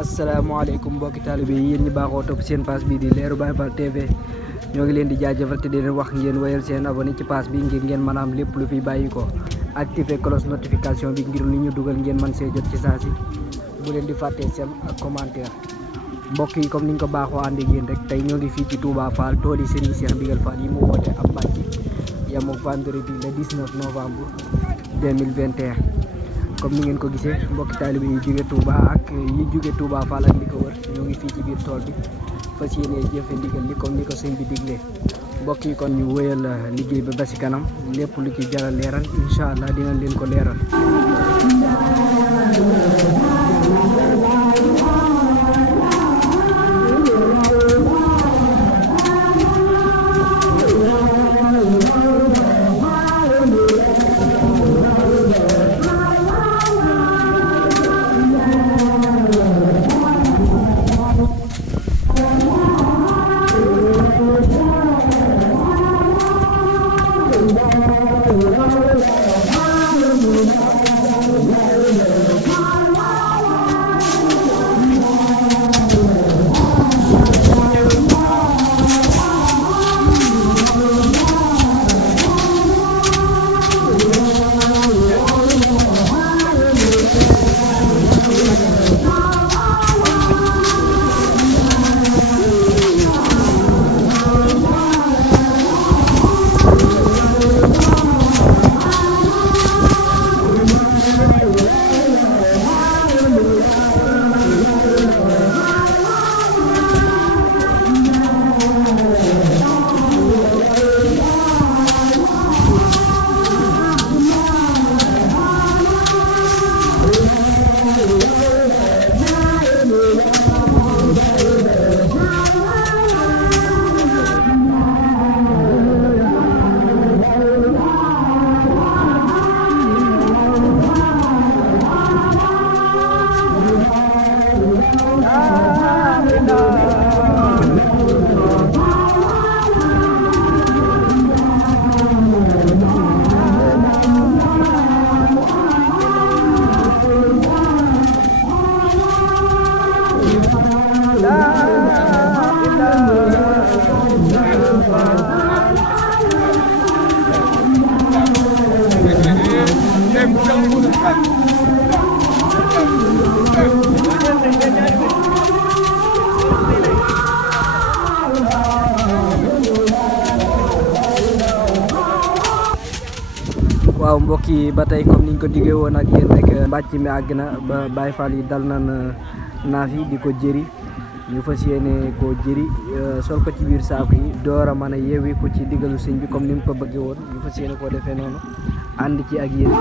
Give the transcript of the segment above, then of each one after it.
asalaamaaleykum mbokki taalibe yi yéen ñi baaxoo topp seen page bii di Leeru Baye Fall TV ñoo ngi leen di jaajëfal te di leen wax ngeen wéyal seen abonné ci page bi ngir ngeen mën a am lépp lu fi bàyyi ko activé cloche notification bi ngir lu ñu dugal ngeen mën see jot ci saa si bu leen di fàttee sem ak commentaire. mbokk yi comme niñ ko baaxoo ànd ak yéen rek tey ñoo ngi fii ci Touba Fall Tooli serigne Cheikh ndigal Fall yi mu woote am mbàcc yam ak vendredi le 19 novembre 2021. comme ni ngeen ko gisee mbokki taalibe yi jóge Touba ak yi jóge Touba Fall ak li ko wër ñoo ngi fii ci biir tool bi fas yéene jëfe ndigal li comme ni ko sëñ bi diglee. mbokk yi kon ñu wëyal liggéey bi ba si kanam lépp lu ci jaral leeral incha allah dinañ leen ko leeral. waaw mbokk yi ba tey comme niñ ko digee woon ak yéen rek mbàcc mi àgg na ba Baye Fall yi dal nan naaf yi di ko jëri ñu fas yéene koo jëri sol ko ci biir saako yi door a mën a yeewi ko ci diggalu sëñ bi comme ni mu ko bëggee woon ñu fas yéene koo defee noonu ànd ci ak yéen.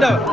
Anda